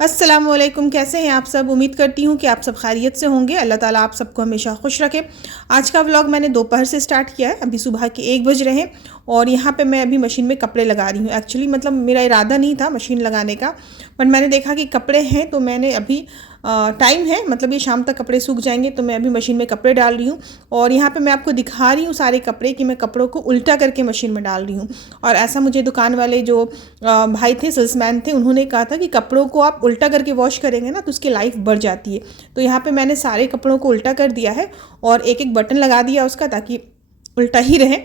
अस्सलामुअलैकुम, कैसे हैं आप सब। उम्मीद करती हूँ कि आप सब खैरियत से होंगे। अल्लाह ताला आप सबको हमेशा खुश रखे। आज का व्लॉग मैंने दोपहर से स्टार्ट किया है। अभी सुबह के 1 बज रहे हैं और यहाँ पे मैं अभी मशीन में कपड़े लगा रही हूँ। एक्चुअली मतलब मेरा इरादा नहीं था मशीन लगाने का, बट मैंने देखा कि कपड़े हैं तो मैंने अभी टाइम है, मतलब ये शाम तक कपड़े सूख जाएंगे, तो मैं अभी मशीन में कपड़े डाल रही हूँ। और यहाँ पे मैं आपको दिखा रही हूँ सारे कपड़े कि मैं कपड़ों को उल्टा करके मशीन में डाल रही हूँ। और ऐसा मुझे दुकान वाले जो भाई थे, सेल्समैन थे, उन्होंने कहा था कि कपड़ों को आप उल्टा करके वॉश करेंगे ना तो उसकी लाइफ बढ़ जाती है। तो यहाँ पे मैंने सारे कपड़ों को उल्टा कर दिया है और एक एक बटन लगा दिया उसका, ताकि उल्टा ही रहे।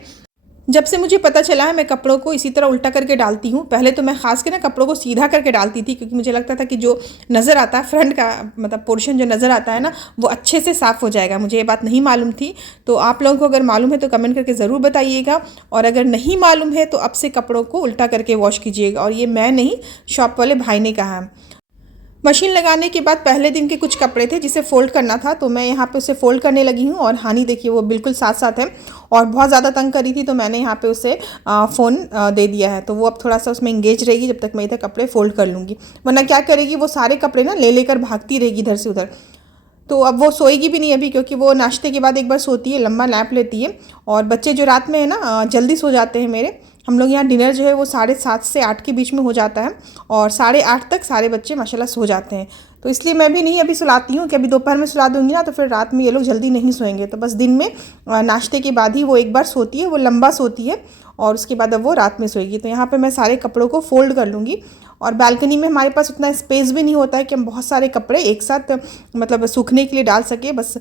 जब से मुझे पता चला है मैं कपड़ों को इसी तरह उल्टा करके डालती हूँ। पहले तो मैं खास के ना कपड़ों को सीधा करके डालती थी, क्योंकि मुझे लगता था कि जो नज़र आता है फ्रंट का, मतलब पोर्शन जो नज़र आता है ना, वो अच्छे से साफ़ हो जाएगा। मुझे ये बात नहीं मालूम थी। तो आप लोगों को अगर मालूम है तो कमेंट करके ज़रूर बताइएगा, और अगर नहीं मालूम है तो अब से कपड़ों को उल्टा करके वॉश कीजिएगा। और ये मैं नहीं, शॉप वाले भाई ने कहा। मशीन लगाने के बाद पहले दिन के कुछ कपड़े थे जिसे फ़ोल्ड करना था, तो मैं यहाँ पे उसे फ़ोल्ड करने लगी हूँ। और हानि देखिए वो बिल्कुल साथ साथ है और बहुत ज़्यादा तंग करी थी, तो मैंने यहाँ पे उसे फ़ोन दे दिया है। तो वो अब थोड़ा सा उसमें इंगेज रहेगी जब तक मैं इधर कपड़े फ़ोल्ड कर लूँगी। वरना क्या करेगी, वो सारे कपड़े ना ले लेकर भागती रहेगी इधर से उधर। तो अब वो सोएगी भी नहीं अभी, क्योंकि वो नाश्ते के बाद एक बार सोती है, लंबा नैप लेती है। और बच्चे जो रात में है ना जल्दी सो जाते हैं मेरे। हम लोग यहाँ डिनर जो है वो 7:30 से 8 के बीच में हो जाता है, और 8:30 तक सारे बच्चे माशाल्लाह सो जाते हैं। तो इसलिए मैं भी नहीं अभी सुलाती हूँ कि अभी दोपहर में सुला दूँगी ना तो फिर रात में ये लोग जल्दी नहीं सोएंगे। तो बस दिन में नाश्ते के बाद ही वो एक बार सोती है, वो लंबा सोती है, और उसके बाद अब वो रात में सोएगी। तो यहाँ पे मैं सारे कपड़ों को फ़ोल्ड कर लूँगी। और बालकनी में हमारे पास उतना स्पेस भी नहीं होता है कि हम बहुत सारे कपड़े एक साथ मतलब सूखने के लिए डाल सके। बस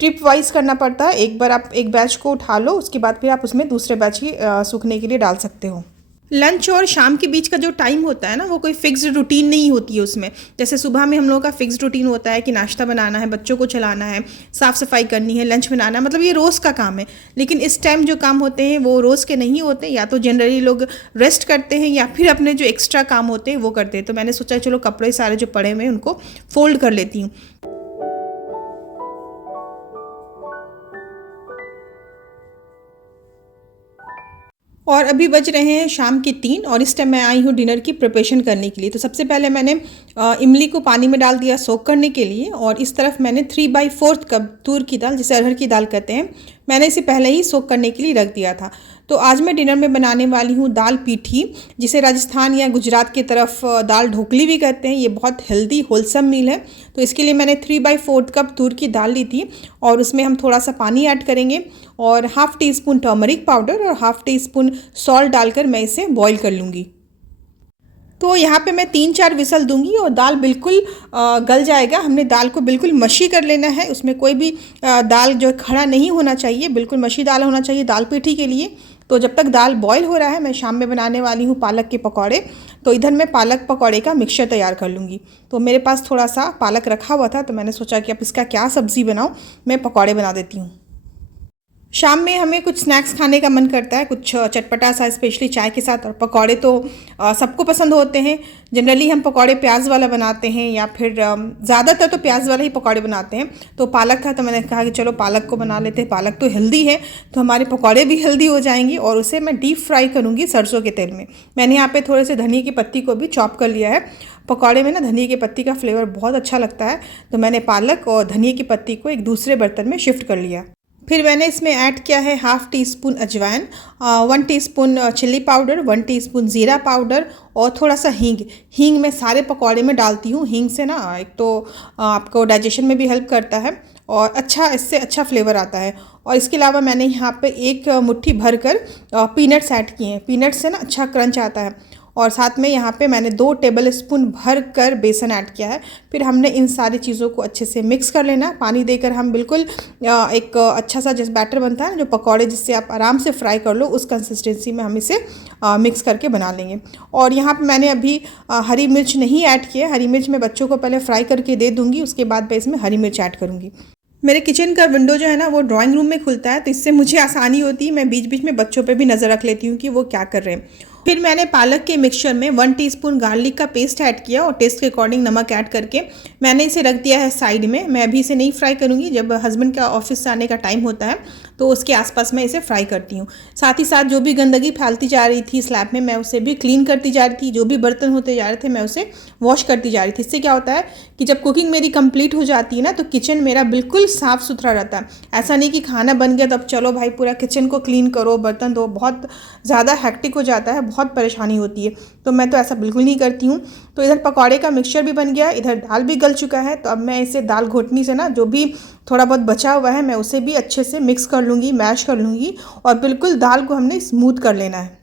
ट्रिप वाइज करना पड़ता है। एक बार आप एक बैच को उठा लो, उसके बाद फिर आप उसमें दूसरे बैच की सूखने के लिए डाल सकते हो। लंच और शाम के बीच का जो टाइम होता है ना, वो कोई फिक्स्ड रूटीन नहीं होती है उसमें। जैसे सुबह में हम लोगों का फिक्स्ड रूटीन होता है कि नाश्ता बनाना है, बच्चों को चलाना है, साफ़ सफाई करनी है, लंच बनाना है, मतलब ये रोज़ का काम है। लेकिन इस टाइम जो काम होते हैं वो रोज़ के नहीं होते, या तो जनरली लोग रेस्ट करते हैं या फिर अपने जो एक्स्ट्रा काम होते हैं वो करते हैं। तो मैंने सोचा चलो कपड़े सारे जो पड़े हुए हैं उनको फोल्ड कर लेती हूँ। और अभी बज रहे हैं शाम के 3, और इस टाइम मैं आई हूँ डिनर की प्रिपरेशन करने के लिए। तो सबसे पहले मैंने इमली को पानी में डाल दिया सोक करने के लिए, और इस तरफ मैंने 3/4 कप तूर की दाल, जिसे अरहर की दाल कहते हैं, मैंने इसे पहले ही सोक करने के लिए रख दिया था। तो आज मैं डिनर में बनाने वाली हूँ दाल पीठी, जिसे राजस्थान या गुजरात की तरफ दाल ढोकली भी कहते हैं। ये बहुत हेल्दी होलसम मील है। तो इसके लिए मैंने 3/4 कप तूर की दाल ली थी, और उसमें हम थोड़ा सा पानी ऐड करेंगे और ½ टीस्पून टर्मरिक पाउडर और ½ टीस्पून सॉल्ट डालकर मैं इसे बॉईल कर लूँगी। तो यहाँ पे मैं 3-4 विसल दूंगी और दाल बिल्कुल गल जाएगा। हमने दाल को बिल्कुल मशी कर लेना है, उसमें कोई भी दाल जो खड़ा नहीं होना चाहिए, बिल्कुल मशी दाल होना चाहिए दाल पीठी के लिए। तो जब तक दाल बॉईल हो रहा है, मैं शाम में बनाने वाली हूँ पालक के पकौड़े। तो इधर मैं पालक पकौड़े का मिक्सचर तैयार कर लूँगी। तो मेरे पास थोड़ा सा पालक रखा हुआ था, तो मैंने सोचा कि अब इसका क्या सब्ज़ी बनाऊँ, मैं पकौड़े बना देती हूँ। शाम में हमें कुछ स्नैक्स खाने का मन करता है, कुछ चटपटा सा, स्पेशली चाय के साथ। और पकौड़े तो सबको पसंद होते हैं। जनरली हम पकौड़े प्याज वाला बनाते हैं, या फिर ज़्यादातर तो प्याज वाला ही पकौड़े बनाते हैं। तो पालक था तो मैंने कहा कि चलो पालक को बना लेते हैं। पालक तो हेल्दी है, तो हमारे पकौड़े भी हेल्दी हो जाएंगे। और उसे मैं डीप फ्राई करूँगी सरसों के तेल में। मैंने यहाँ पर थोड़े से धनिया की पत्ती को भी चॉप कर लिया है। पकौड़े में ना धनिया की पत्ती का फ्लेवर बहुत अच्छा लगता है। तो मैंने पालक और धनिया की पत्ती को एक दूसरे बर्तन में शिफ्ट कर लिया। फिर मैंने इसमें ऐड किया है ½ टीस्पून अजवाइन, 1 टीस्पून चिल्ली पाउडर, 1 टीस्पून ज़ीरा पाउडर, और थोड़ा सा हींग। हींग मैं सारे पकौड़े में डालती हूँ। हींग से ना एक तो आपको डाइजेशन में भी हेल्प करता है, और इससे अच्छा फ्लेवर आता है। और इसके अलावा मैंने यहाँ पे एक मुट्ठी भर कर पीनट्स ऐड किए हैं। पीनट्स से ना अच्छा क्रंच आता है। और साथ में यहाँ पे मैंने 2 टेबलस्पून भर कर बेसन ऐड किया है। फिर हमने इन सारी चीज़ों को अच्छे से मिक्स कर लेना है। पानी देकर हम बिल्कुल एक अच्छा सा जैसे बैटर बनता है ना, जो पकौड़े जिससे आप आराम से फ्राई कर लो, उस कंसिस्टेंसी में हम इसे मिक्स करके बना लेंगे। और यहाँ पे मैंने अभी हरी मिर्च नहीं ऐड किया। हरी मिर्च मैं बच्चों को पहले फ्राई करके दे दूँगी, उसके बाद मैं इसमें हरी मिर्च ऐड करूँगी। मेरे किचन का विंडो जो है ना वो ड्राइंग रूम में खुलता है, तो इससे मुझे आसानी होती है। मैं बीच बीच में बच्चों पे भी नज़र रख लेती हूँ कि वो क्या कर रहे हैं। फिर मैंने पालक के मिक्सचर में 1 टीस्पून गार्लिक का पेस्ट ऐड किया और टेस्ट के अकॉर्डिंग नमक ऐड करके मैंने इसे रख दिया है साइड में। मैं अभी इसे नहीं फ्राई करूँगी, जब हस्बैंड का ऑफिस से आने का टाइम होता है तो उसके आसपास मैं इसे फ्राई करती हूँ। साथ ही साथ जो भी गंदगी फैलती जा रही थी स्लैब में, मैं उसे भी क्लीन करती जा रही थी। जो भी बर्तन होते जा रहे थे मैं उसे वॉश करती जा रही थी। इससे क्या होता है कि जब कुकिंग मेरी कंप्लीट हो जाती है ना, तो किचन मेरा बिल्कुल साफ़ सुथरा रहता है। ऐसा नहीं कि खाना बन गया तब चलो भाई पूरा किचन को क्लीन करो, बर्तन धो, बहुत ज़्यादा हेक्टिक हो जाता है, बहुत परेशानी होती है। तो मैं तो ऐसा बिल्कुल नहीं करती हूँ। तो इधर पकौड़े का मिक्सचर भी बन गया, इधर दाल भी गल चुका है। तो अब मैं इसे दाल घोटनी से ना जो भी थोड़ा बहुत बचा हुआ है मैं उसे भी अच्छे से मिक्स कर लूँगी, मैश कर लूँगी और बिल्कुल दाल को हमने स्मूथ कर लेना है।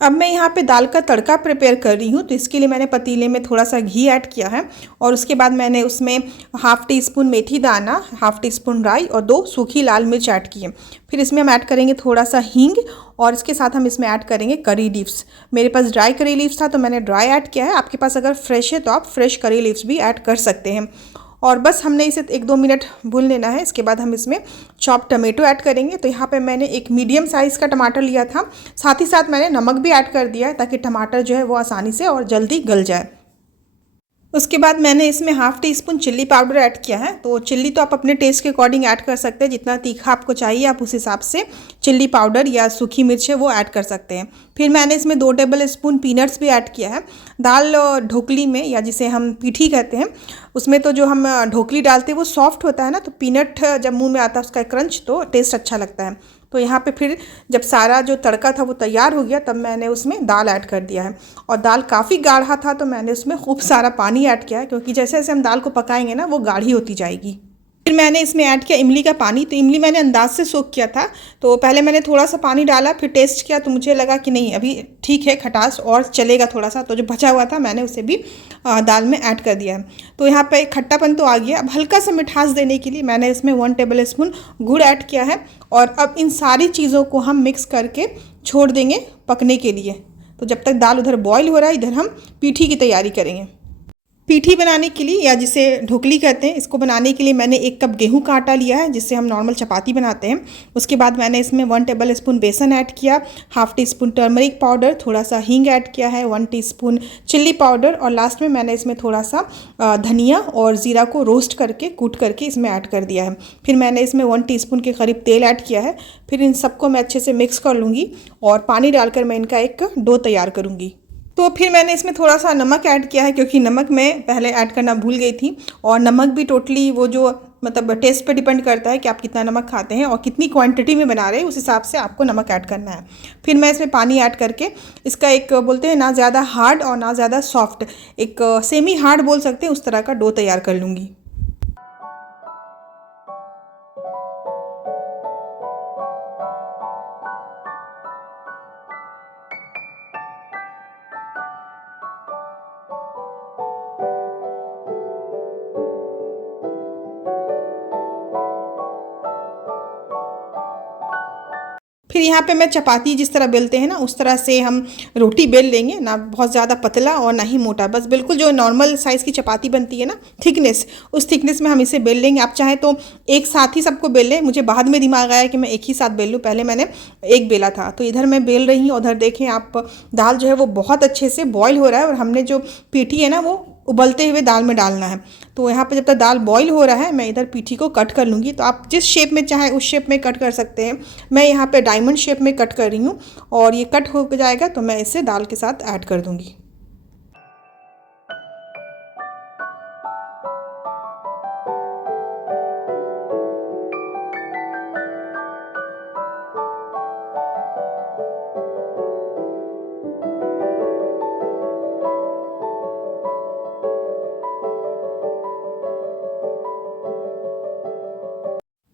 अब मैं यहाँ पे दाल का तड़का प्रिपेयर कर रही हूँ। तो इसके लिए मैंने पतीले में थोड़ा सा घी ऐड किया है और उसके बाद मैंने उसमें हाफ़ टी स्पून मेथी दाना, हाफ़ टी स्पून राई और 2 सूखी लाल मिर्च ऐड की है। फिर इसमें हम ऐड करेंगे थोड़ा सा हींग और इसके साथ हम इसमें ऐड करेंगे करी लीव्स। मेरे पास ड्राई करी लीव्स था तो मैंने ड्राई ऐड किया है। आपके पास अगर फ्रेश है तो आप फ्रेश करी लीव्स भी ऐड कर सकते हैं। और बस हमने इसे 1-2 मिनट भून लेना है। इसके बाद हम इसमें चॉप टमाटो ऐड करेंगे। तो यहाँ पे मैंने एक मीडियम साइज़ का टमाटर लिया था, साथ ही साथ मैंने नमक भी ऐड कर दिया है ताकि टमाटर जो है वो आसानी से और जल्दी गल जाए। उसके बाद मैंने इसमें half tea spoon chilli powder add किया है। तो चिल्ली तो आप अपने टेस्ट के अकॉर्डिंग ऐड कर सकते हैं, जितना तीखा आपको चाहिए आप उस हिसाब से चिल्ली पाउडर या सूखी मिर्च है वो ऐड कर सकते हैं। फिर मैंने इसमें 2 टेबल स्पून पीनट्स भी ऐड किया है। दाल ढोकली में या जिसे हम पीठी कहते हैं उसमें तो जो हम ढोकली डालते हैं वो सॉफ्ट होता है ना, तो पीनट जब मुँह में आता है उसका क्रंच तो टेस्ट अच्छा लगता है। तो यहाँ पे फिर जब सारा जो तड़का था वो तैयार हो गया तब मैंने उसमें दाल ऐड कर दिया है। और दाल काफ़ी गाढ़ा था तो मैंने उसमें खूब सारा पानी ऐड किया है, क्योंकि जैसे जैसे हम दाल को पकाएंगे ना वो गाढ़ी होती जाएगी। फिर मैंने इसमें ऐड किया इमली का पानी। तो इमली मैंने अंदाज से सोख किया था, तो पहले मैंने थोड़ा सा पानी डाला, फिर टेस्ट किया तो मुझे लगा कि नहीं अभी ठीक है, खटास और चलेगा थोड़ा सा। तो जो बचा हुआ था मैंने उसे भी दाल में ऐड कर दिया है। तो यहाँ पे खट्टापन तो आ गया। अब हल्का सा मिठास देने के लिए मैंने इसमें 1 टेबल स्पून गुड़ ऐड किया है और अब इन सारी चीज़ों को हम मिक्स करके छोड़ देंगे पकने के लिए। तो जब तक दाल उधर बॉईल हो रहा है इधर हम पीठी की तैयारी करेंगे। पीठी बनाने के लिए या जिसे ढोकली कहते हैं, इसको बनाने के लिए मैंने 1 कप गेहूं का आटा लिया है जिससे हम नॉर्मल चपाती बनाते हैं। उसके बाद मैंने इसमें 1 टेबल स्पून बेसन ऐड किया, half tea spoon turmeric powder, थोड़ा सा हींग ऐड किया है, 1 टीस्पून चिल्ली पाउडर और लास्ट में मैंने इसमें थोड़ा सा धनिया और ज़ीरा को रोस्ट करके कूट करके इसमें ऐड कर दिया है। फिर मैंने इसमें 1 टीस्पून के करीब तेल ऐड किया है। फिर इन सबको मैं अच्छे से मिक्स कर लूँगी और पानी डालकर मैं इनका एक डो तैयार करूँगी। तो फिर मैंने इसमें थोड़ा सा नमक ऐड किया है, क्योंकि नमक मैं पहले ऐड करना भूल गई थी। और नमक भी टोटली वो जो मतलब टेस्ट पे डिपेंड करता है कि आप कितना नमक खाते हैं और कितनी क्वांटिटी में बना रहे हैं, उस हिसाब से आपको नमक ऐड करना है। फिर मैं इसमें पानी ऐड करके इसका एक बोलते हैं ना ज़्यादा हार्ड और ना ज़्यादा सॉफ्ट, एक सेमी हार्ड बोल सकते हैं, उस तरह का डो तैयार कर लूँगी। फिर यहाँ पे मैं चपाती जिस तरह बेलते हैं ना उस तरह से हम रोटी बेल लेंगे, ना बहुत ज़्यादा पतला और ना ही मोटा, बस बिल्कुल जो नॉर्मल साइज़ की चपाती बनती है ना थिकनेस, उस थिकनेस में हम इसे बेल लेंगे। आप चाहे तो एक साथ ही सबको बेल लें। मुझे बाद में दिमाग आया कि मैं एक ही साथ बेल लूँ, पहले मैंने एक बेला था। तो इधर मैं बेल रही हूँ, उधर देखें आप दाल जो है वो बहुत अच्छे से बॉयल हो रहा है और हमने जो पीठी है ना वो उबलते हुए दाल में डालना है। तो यहाँ पे जब तक दाल बॉईल हो रहा है मैं इधर पीठी को कट कर लूँगी। तो आप जिस शेप में चाहे उस शेप में कट कर सकते हैं। मैं यहाँ पे डायमंड शेप में कट कर रही हूँ और ये कट हो जाएगा तो मैं इसे दाल के साथ ऐड कर दूँगी।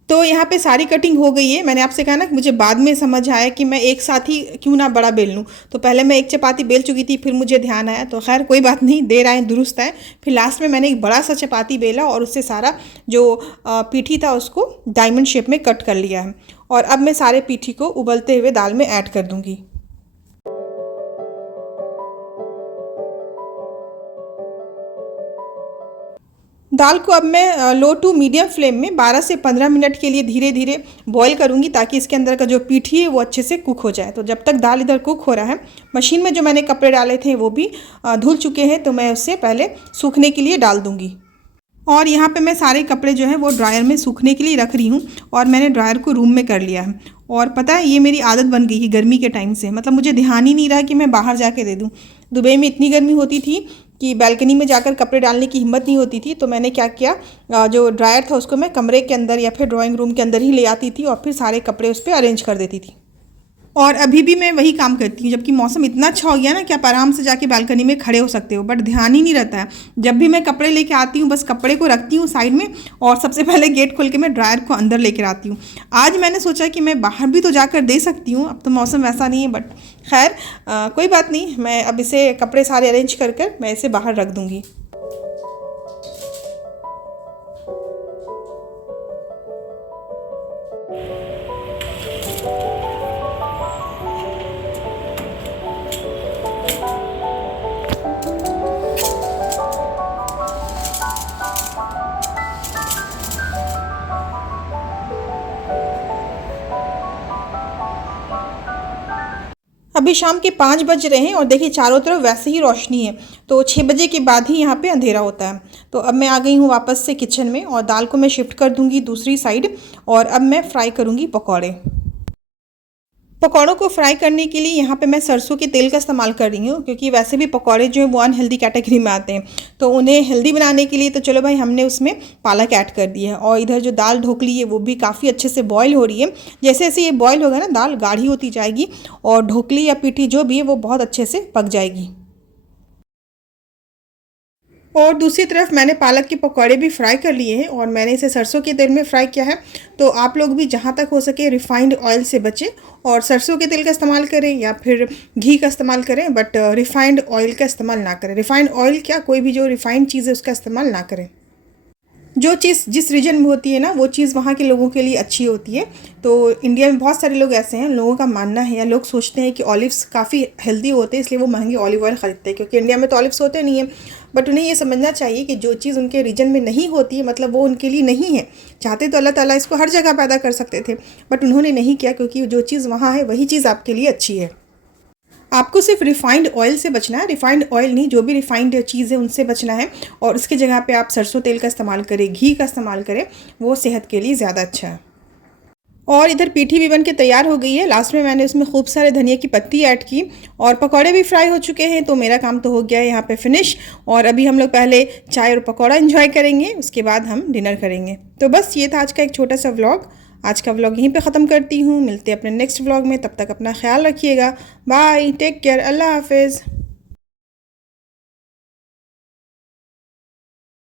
तो यहाँ पे सारी कटिंग हो गई है। मैंने आपसे कहा ना कि मुझे बाद में समझ आया कि मैं एक साथ ही क्यों ना बड़ा बेल लूँ। तो पहले मैं एक चपाती बेल चुकी थी, फिर मुझे ध्यान आया, तो खैर कोई बात नहीं, देर आए दुरुस्त आए। फिर लास्ट में मैंने एक बड़ा सा चपाती बेला और उससे सारा जो पीठी था उसको डायमंड शेप में कट कर लिया है। और अब मैं सारे पीठी को उबलते हुए दाल में ऐड कर दूंगी। दाल को अब मैं लो टू मीडियम फ्लेम में 12 से 15 मिनट के लिए धीरे धीरे बॉईल करूंगी, ताकि इसके अंदर का जो पीठी है वो अच्छे से कुक हो जाए। तो जब तक दाल इधर कुक हो रहा है, मशीन में जो मैंने कपड़े डाले थे वो भी धुल चुके हैं, तो मैं उससे पहले सूखने के लिए डाल दूंगी। और यहाँ पे मैं सारे कपड़े जो है वो ड्रायर में सूखने के लिए रख रही हूँ, और मैंने ड्रायर को रूम में कर लिया है। और पता है, ये मेरी आदत बन गई है गर्मी के टाइम से, मतलब मुझे ध्यान ही नहीं रहा कि मैं बाहर जाके दे दूँ। दुबई में इतनी गर्मी होती थी कि बालकनी में जाकर कपड़े डालने की हिम्मत नहीं होती थी, तो मैंने क्या किया, जो ड्रायर था उसको मैं कमरे के अंदर या फिर ड्राइंग रूम के अंदर ही ले आती थी, और फिर सारे कपड़े उस पर अरेंज कर देती थी। और अभी भी मैं वही काम करती हूँ, जबकि मौसम इतना अच्छा हो गया ना कि आप आराम से जाके बालकनी में खड़े हो सकते हो, बट ध्यान ही नहीं रहता है। जब भी मैं कपड़े लेके आती हूँ, बस कपड़े को रखती हूँ साइड में, और सबसे पहले गेट खोल के मैं ड्रायर को अंदर लेकर आती हूँ। आज मैंने सोचा कि मैं बाहर भी तो जाकर दे सकती हूँ, अब तो मौसम वैसा नहीं है, बट खैर कोई बात नहीं, मैं अब इसे कपड़े सारे अरेंज कर कर मैं इसे बाहर रख दूँगी। अभी शाम के 5 बज रहे हैं, और देखिए चारों तरफ वैसे ही रोशनी है, तो 6 बजे के बाद ही यहाँ पे अंधेरा होता है। तो अब मैं आ गई हूँ वापस से किचन में, और दाल को मैं शिफ्ट कर दूँगी दूसरी साइड, और अब मैं फ्राई करूँगी पकौड़े। पकौड़ों को फ्राई करने के लिए यहाँ पे मैं सरसों के तेल का इस्तेमाल कर रही हूँ, क्योंकि वैसे भी पकौड़े जो है वो अनहेल्दी कैटेगरी में आते हैं, तो उन्हें हेल्दी बनाने के लिए तो चलो भाई हमने उसमें पालक ऐड कर दी है। और इधर जो दाल ढोकली है वो भी काफ़ी अच्छे से बॉईल हो रही है। जैसे जैसे ये बॉईल होगा ना, दाल गाढ़ी होती जाएगी, और ढोकली या पीठी जो भी है वो बहुत अच्छे से पक जाएगी। और दूसरी तरफ मैंने पालक के पकौड़े भी फ्राई कर लिए हैं, और मैंने इसे सरसों के तेल में फ्राई किया है। तो आप लोग भी जहाँ तक हो सके रिफाइंड ऑयल से बचें, और सरसों के तेल का इस्तेमाल करें या फिर घी का इस्तेमाल करें, बट रिफाइंड ऑयल का इस्तेमाल ना करें। रिफाइंड ऑयल क्या, कोई भी जो रिफाइंड चीज़ है उसका इस्तेमाल ना करें। जो चीज़ जिस रीजन में होती है ना, वो चीज़ वहाँ के लोगों के लिए अच्छी होती है। तो इंडिया में बहुत सारे लोग ऐसे हैं, लोगों का मानना है या लोग सोचते हैं कि ऑलिव्स काफ़ी हेल्दी होते हैं, इसलिए वो महंगे ऑलिव ऑयल ख़रीदते हैं, क्योंकि इंडिया में तो ऑलिव्स होते नहीं है। बट उन्हें ये समझना चाहिए कि जो चीज़ उनके रीजन में नहीं होती है, मतलब वो उनके लिए नहीं है। चाहते तो अल्लाह ताला इसको हर जगह पैदा कर सकते थे, बट उन्होंने नहीं किया, क्योंकि जो चीज़ वहाँ है वही चीज़ आपके लिए अच्छी है। आपको सिर्फ रिफाइंड ऑयल से बचना है, रिफाइंड ऑयल नहीं, जो भी रिफाइंड चीज़ है उनसे बचना है। और उसकी जगह पे आप सरसों तेल का इस्तेमाल करें, घी का इस्तेमाल करें, वो सेहत के लिए ज़्यादा अच्छा है। और इधर पीठी भी बन के तैयार हो गई है। लास्ट में मैंने उसमें खूब सारे धनिया की पत्ती ऐड की, और पकौड़े भी फ्राई हो चुके हैं, तो मेरा काम तो हो गया है यहाँ पे फिनिश। और अभी हम लोग पहले चाय और पकौड़ा एंजॉय करेंगे, उसके बाद हम डिनर करेंगे। तो बस ये था आज का एक छोटा सा व्लॉग। आज का व्लॉग यहीं पे ख़त्म करती हूँ, मिलते हैं अपने नेक्स्ट व्लॉग में, तब तक अपना ख्याल रखिएगा। बाय, टेक केयर, अल्लाह हाफिज़।